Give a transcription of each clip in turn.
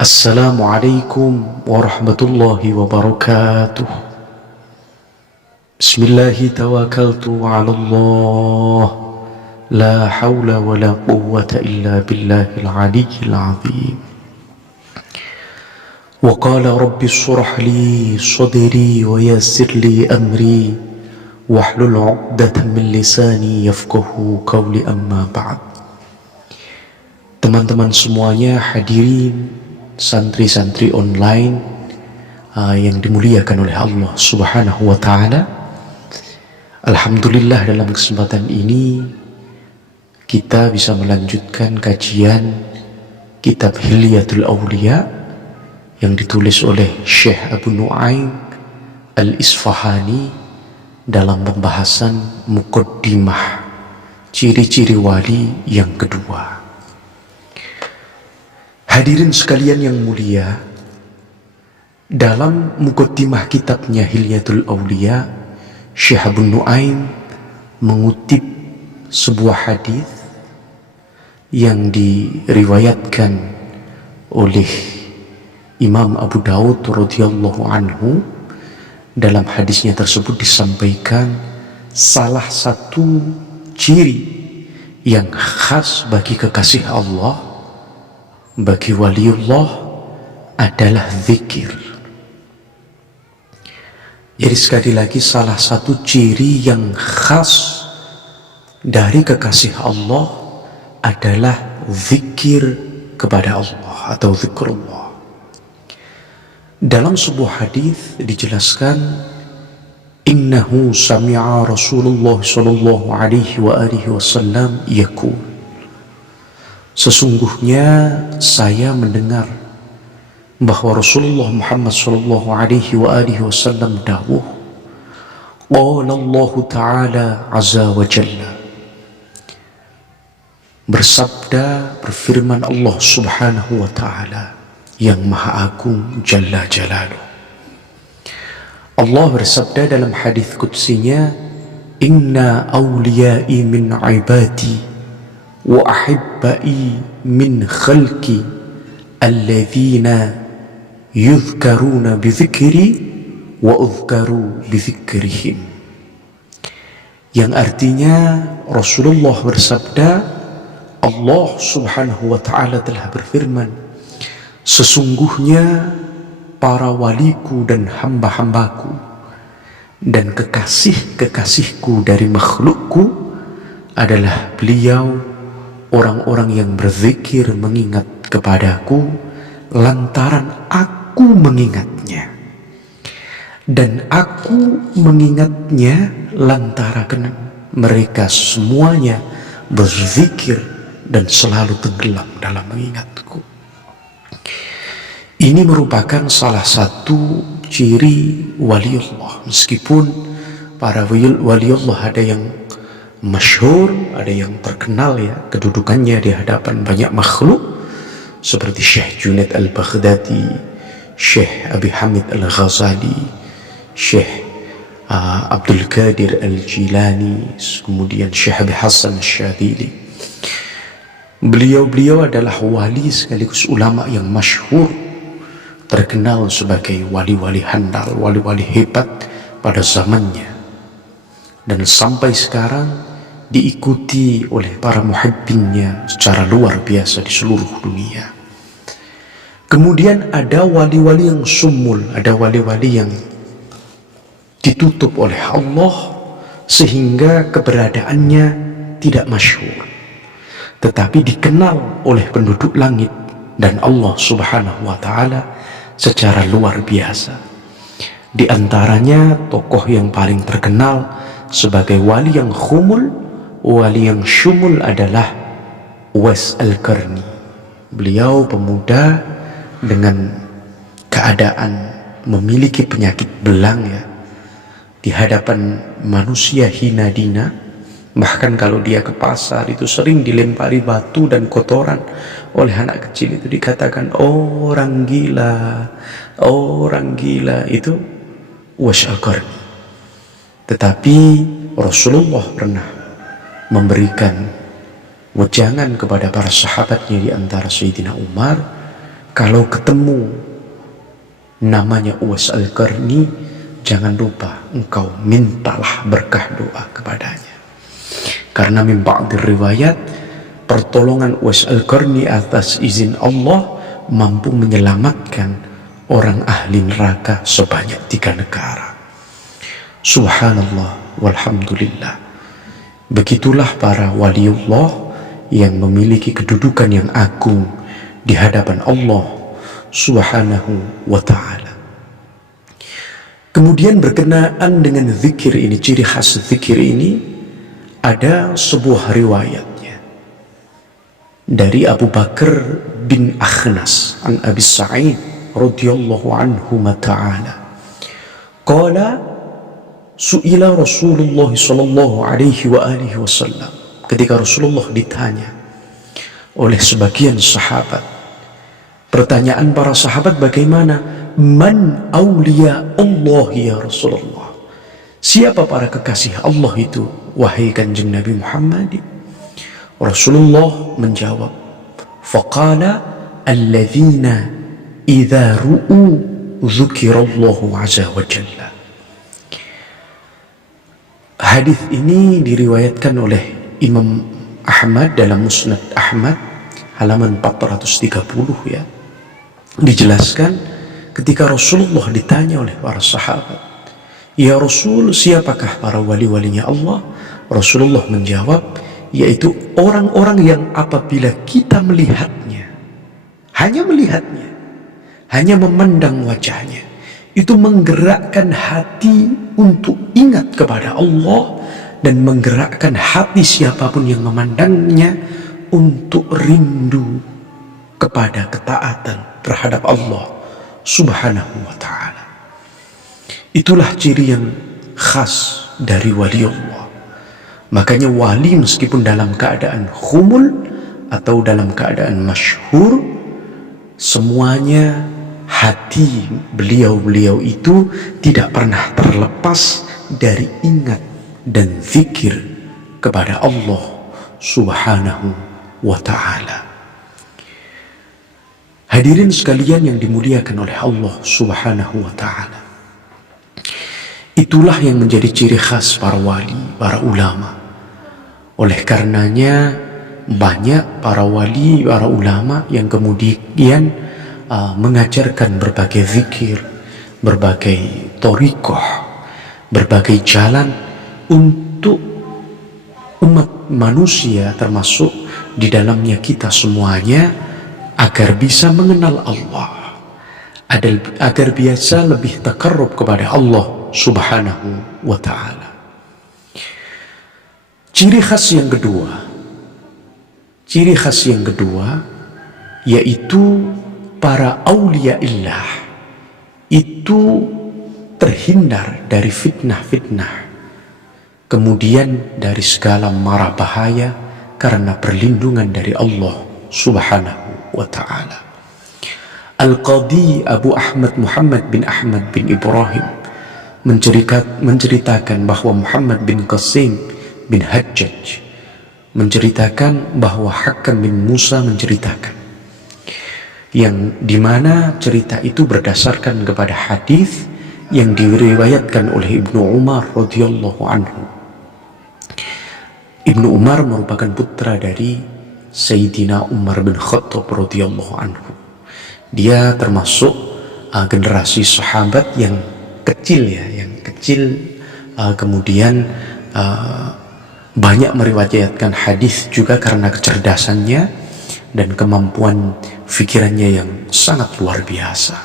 Assalamualaikum warahmatullahi wabarakatuh. Bismillahi tawakkaltu ala Allah. La hawla wa la quwwata illa billahil aliyyil azim. Wa qala rabbi shrah li sadri wa yassir li amri wahlul 'uqdatam min lisani yafqahu qawli, amma ba'd. Teman-teman semuanya, hadirin santri-santri online yang dimuliakan oleh Allah Subhanahu wa Ta'ala. Alhamdulillah, dalam kesempatan ini kita bisa melanjutkan kajian kitab Hilyatul Awliya yang ditulis oleh Syekh Abu Nu'aim Al-Isfahani dalam pembahasan Muqaddimah ciri-ciri wali yang kedua. Hadirin sekalian yang mulia, dalam muqaddimah kitabnya Hilyatul Awliya, Syekh Abu Nu'aim mengutip sebuah hadis yang diriwayatkan oleh Imam Abu Daud radhiyallahu anhu. Dalam hadisnya tersebut disampaikan salah satu ciri yang khas bagi kekasih Allah, bagi waliullah, adalah zikir. Jadi sekali lagi, salah satu ciri yang khas dari kekasih Allah adalah zikir kepada Allah atau zikrullah. Dalam sebuah hadis dijelaskan, innahu sami'a Rasulullah sallallahu alaihi wa alihi wasallam yaqul, sesungguhnya saya mendengar bahwa Rasulullah Muhammad sallallahu alaihi wa alihi wasallam dawuh, qala Allah Ta'ala azza wa jalla, bersabda, berfirman Allah Subhanahu wa Ta'ala yang maha agung jalla jalaluh. Allah bersabda dalam hadis qudsinya, inna awliyai min ibadi wa ahibbai min khalqi alladhina yudhkaruna bizikri wa udhkaru bizikrihim. Yang artinya, Rasulullah bersabda, Allah Subhanahu wa Ta'ala telah berfirman, sesungguhnya para waliku dan hamba-hambaku dan kekasih-kekasihku dari makhlukku adalah beliau orang-orang yang berzikir mengingat kepadaku lantaran aku mengingatnya, dan aku mengingatnya lantaran mereka semuanya berzikir dan selalu tenggelam dalam mengingatku. Ini merupakan salah satu ciri waliullah. Meskipun para waliullah ada yang masyhur, ada yang terkenal ya kedudukannya di hadapan banyak makhluk, seperti Syekh Junaid Al-Baghdadi, Syekh Abi Hamid Al-Ghazali, Syekh Abdul Qadir Al-Jilani, kemudian Syekh Abi Hasan Al-Syadili. Beliau-beliau adalah wali sekaligus ulama yang masyhur, terkenal sebagai wali-wali handal, wali-wali hebat pada zamannya, dan sampai sekarang diikuti oleh para muhibbinnya secara luar biasa di seluruh dunia. Kemudian ada wali-wali yang sumul, ada wali-wali yang ditutup oleh Allah sehingga keberadaannya tidak masyhur, tetapi dikenal oleh penduduk langit dan Allah Subhanahu wa Ta'ala secara luar biasa. Di antaranya tokoh yang paling terkenal sebagai wali yang khumul, wali yang syumul adalah Uwais Al-Qarni. Beliau pemuda dengan keadaan memiliki penyakit belang ya, di hadapan manusia hina dina. Bahkan kalau dia ke pasar itu sering dilempari batu dan kotoran oleh anak kecil, itu dikatakan orang gila, orang gila. Itu Uwais Al-Qarni. Tetapi Rasulullah pernah memberikan wejangan kepada para sahabatnya, di antara Sayyidina Umar, kalau ketemu namanya Uwais Al-Qarni, jangan lupa engkau mintalah berkah doa kepadanya. Karena min ba'di riwayat, pertolongan Uwais Al-Qarni atas izin Allah mampu menyelamatkan orang ahli neraka sebanyak 3 negara. Subhanallah walhamdulillah. Begitulah para waliullah yang memiliki kedudukan yang agung di hadapan Allah Subhanahu wa ta'ala. Kemudian berkenaan dengan zikir ini, ciri khas zikir ini, ada sebuah riwayatnya dari Abu Bakar bin Akhnas an Abi Sa'id radhiyallahu anhu ta'ala. Qala su'ila Rasulullah sallallahu alaihi wa alihi wasallam. Ketika Rasulullah ditanya oleh sebagian sahabat, pertanyaan para sahabat bagaimana? Man awliya Allah ya Rasulullah? Siapa para kekasih Allah itu, wahai kanjeng Nabi Muhammad? Rasulullah menjawab, faqala alladzina idza ru'u dzukirallahu azza wa jalla. Hadis ini diriwayatkan oleh Imam Ahmad dalam Musnad Ahmad halaman 430 ya. Dijelaskan ketika Rasulullah ditanya oleh para sahabat, ya Rasul, siapakah para wali-walinya Allah? Rasulullah menjawab, yaitu orang-orang yang apabila kita melihatnya, hanya melihatnya, hanya memandang wajahnya, itu menggerakkan hati untuk ingat kepada Allah, dan menggerakkan hati siapapun yang memandangnya untuk rindu kepada ketaatan terhadap Allah Subhanahu wa ta'ala. Itulah ciri yang khas dari wali Allah. Makanya wali meskipun dalam keadaan khumul atau dalam keadaan masyhur, semuanya hati beliau-beliau itu tidak pernah terlepas dari ingat dan zikir kepada Allah Subhanahu wa ta'ala. Hadirin sekalian yang dimuliakan oleh Allah Subhanahu wa ta'ala, itulah yang menjadi ciri khas para wali, para ulama. Oleh karenanya banyak para wali, para ulama yang kemudian mengajarkan berbagai zikir, berbagai thariqah, berbagai jalan untuk umat manusia, termasuk di dalamnya kita semuanya, agar bisa mengenal Allah, agar biasa lebih takarrub kepada Allah Subhanahu wa ta'ala. Ciri khas yang kedua, yaitu para awliyaillah itu terhindar dari fitnah-fitnah, kemudian dari segala mara bahaya karena perlindungan dari Allah Subhanahu wa ta'ala. Al-Qadhi Abu Ahmad Muhammad bin Ahmad bin Ibrahim menceritakan bahwa Muhammad bin Qasim bin Hajjaj menceritakan bahwa Hakam bin Musa menceritakan, yang dimana cerita itu berdasarkan kepada hadis yang diriwayatkan oleh Ibnu Umar radhiyallahu anhu. Ibnu Umar merupakan putra dari Sayyidina Umar bin Khattab radhiyallahu anhu. Dia termasuk generasi sahabat yang kecil ya, kemudian banyak meriwayatkan hadis juga karena kecerdasannya dan kemampuan fikirannya yang sangat luar biasa.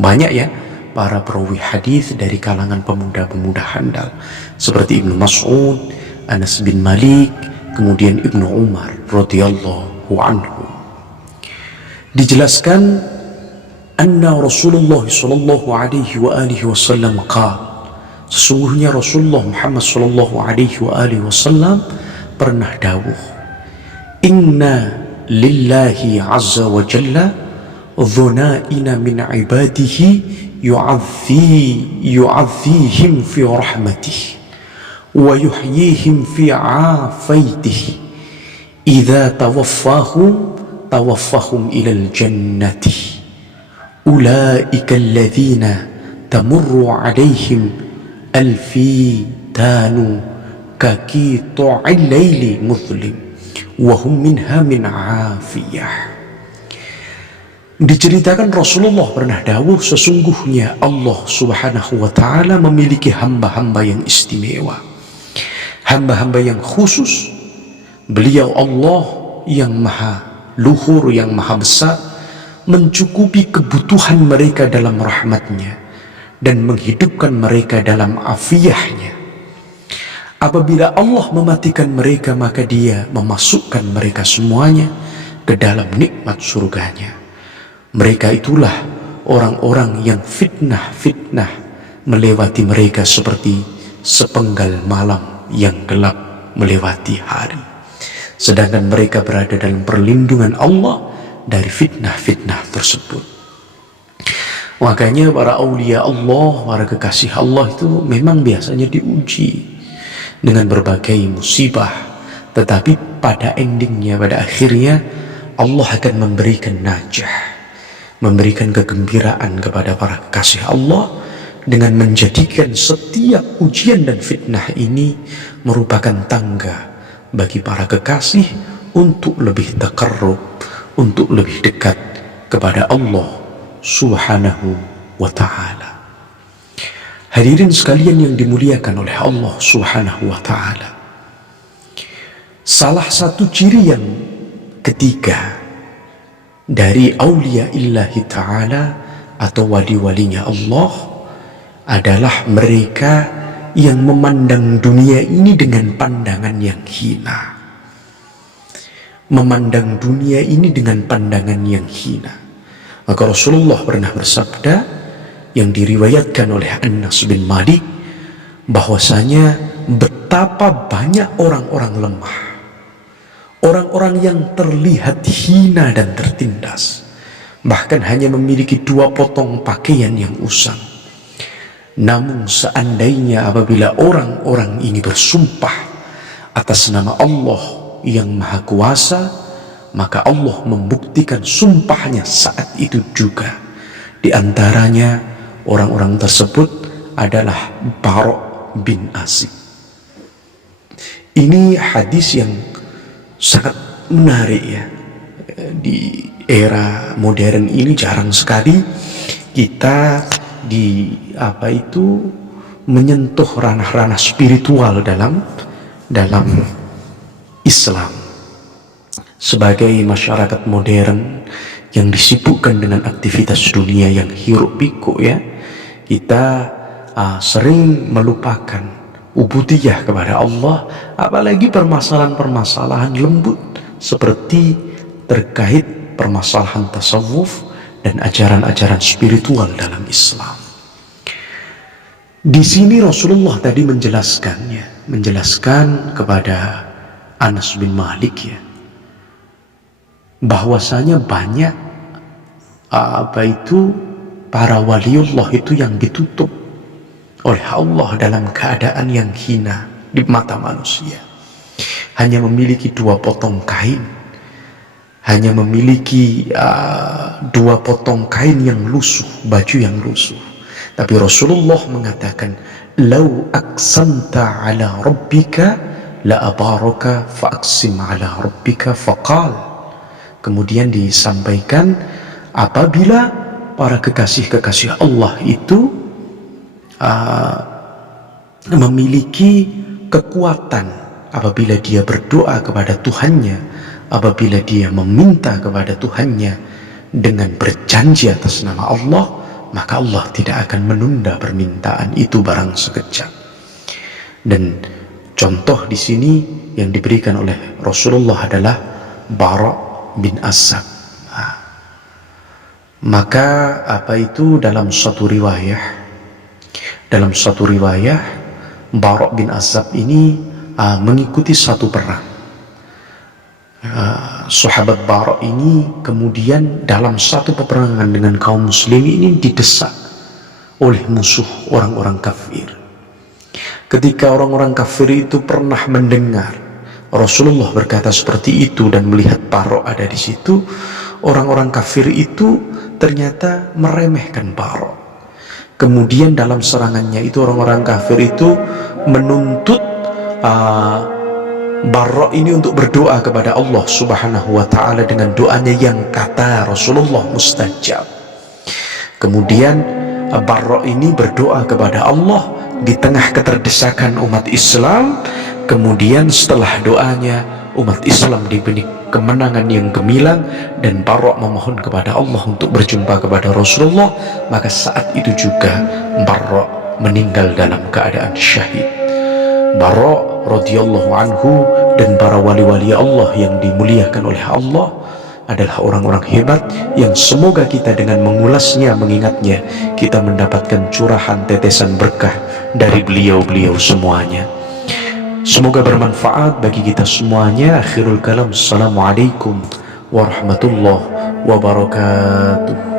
Banyak ya para perawi hadis dari kalangan pemuda-pemuda handal seperti Ibnu Mas'ud, Anas bin Malik, kemudian Ibnu Umar radhiyallahu anhu. Dijelaskan anna Rasulullah sallallahu alaihi wa alihi wasallam qala, sesungguhnya Rasulullah Muhammad sallallahu alaihi wa alihi wasallam pernah dawuh, inna lillahi azza wa jalla dhunaina min ibadihi yu'adhihim fi rahmatihi wa yuhyihim fi afaitihi idza tawaffahum ilal jannati ulaika alladzina tamurru alaihim alfitanu kaqita'il laili muzlim wa hum minha min afiyah. Diceritakan Rasulullah pernah dawuh, sesungguhnya Allah subhanahu wa ta'ala memiliki hamba-hamba yang istimewa, hamba-hamba yang khusus. Beliau Allah yang maha luhur, yang maha besar, mencukupi kebutuhan mereka dalam rahmatnya dan menghidupkan mereka dalam afiyahnya. Apabila Allah mematikan mereka, maka Dia memasukkan mereka semuanya ke dalam nikmat surganya. Mereka itulah orang-orang yang fitnah-fitnah melewati mereka seperti sepenggal malam yang gelap melewati hari. Sedangkan mereka berada dalam perlindungan Allah dari fitnah-fitnah tersebut. Makanya para aulia Allah, para kekasih Allah itu memang biasanya diuji dengan berbagai musibah, tetapi pada endingnya, pada akhirnya Allah akan memberikan najah, memberikan kegembiraan kepada para kekasih Allah dengan menjadikan setiap ujian dan fitnah ini merupakan tangga bagi para kekasih untuk lebih taqarrub, untuk lebih dekat kepada Allah subhanahu wa ta'ala. Hadirin sekalian yang dimuliakan oleh Allah subhanahu wa ta'ala, salah satu ciri yang ketiga dari aulia illahi ta'ala atau wali-walinya Allah adalah mereka yang memandang dunia ini dengan pandangan yang hina. Memandang dunia ini dengan pandangan yang hina. Maka Rasulullah pernah bersabda yang diriwayatkan oleh Anas bin Malik, bahwasanya betapa banyak orang-orang lemah, orang-orang yang terlihat hina dan tertindas, bahkan hanya memiliki 2 potong pakaian yang usang. Namun seandainya apabila orang-orang ini bersumpah atas nama Allah yang Maha Kuasa, maka Allah membuktikan sumpahnya saat itu juga. Di antaranya orang-orang tersebut adalah Bara' bin Azib. Ini hadis yang sangat menarik ya. Di era modern ini jarang sekali kita menyentuh ranah-ranah spiritual dalam Islam. Sebagai masyarakat modern yang disibukkan dengan aktivitas dunia yang hiruk pikuk ya, kita sering melupakan ubudiyah kepada Allah, apalagi permasalahan-permasalahan lembut seperti terkait permasalahan tasawuf dan ajaran-ajaran spiritual dalam Islam. Di sini Rasulullah tadi menjelaskan kepada Anas bin Malik ya, bahwasanya banyak para waliullah itu yang ditutup oleh Allah dalam keadaan yang hina di mata manusia. Hanya memiliki 2 potong kain, hanya memiliki 2 potong kain yang lusuh, baju yang lusuh. Tapi Rasulullah mengatakan, "Lau aqsamta ala rabbika la abaraka fa aqsim ala rabbika faqal." Kemudian disampaikan, apabila para kekasih-kekasih Allah itu memiliki kekuatan, apabila dia berdoa kepada Tuhannya, apabila dia meminta kepada Tuhannya dengan berjanji atas nama Allah, maka Allah tidak akan menunda permintaan itu barang sekejap. Dan contoh di sini yang diberikan oleh Rasulullah adalah Bara' bin Azib. Maka dalam satu riwayah Bara' bin Azib ini mengikuti satu perang. Sahabat Bara' ini kemudian dalam satu peperangan dengan kaum muslimin ini didesak oleh musuh orang-orang kafir. Ketika orang-orang kafir itu pernah mendengar Rasulullah berkata seperti itu dan melihat Bara' ada di situ, orang-orang kafir itu ternyata meremehkan Bara. Kemudian dalam serangannya itu orang-orang kafir itu menuntut Bara ini untuk berdoa kepada Allah Subhanahu wa ta'ala dengan doanya yang kata Rasulullah mustajab. Kemudian Bara ini berdoa kepada Allah di tengah keterdesakan umat Islam. Kemudian setelah doanya, umat Islam diberi kemenangan yang gemilang, dan Bara memohon kepada Allah untuk berjumpa kepada Rasulullah. Maka saat itu juga Bara meninggal dalam keadaan syahid. Bara radhiyallahu anhu dan para wali-wali Allah yang dimuliakan oleh Allah adalah orang-orang hebat yang semoga kita dengan mengulasnya, mengingatnya, kita mendapatkan curahan tetesan berkah dari beliau-beliau semuanya. Semoga bermanfaat bagi kita semuanya. Akhirul kalam, assalamualaikum warahmatullahi wabarakatuh.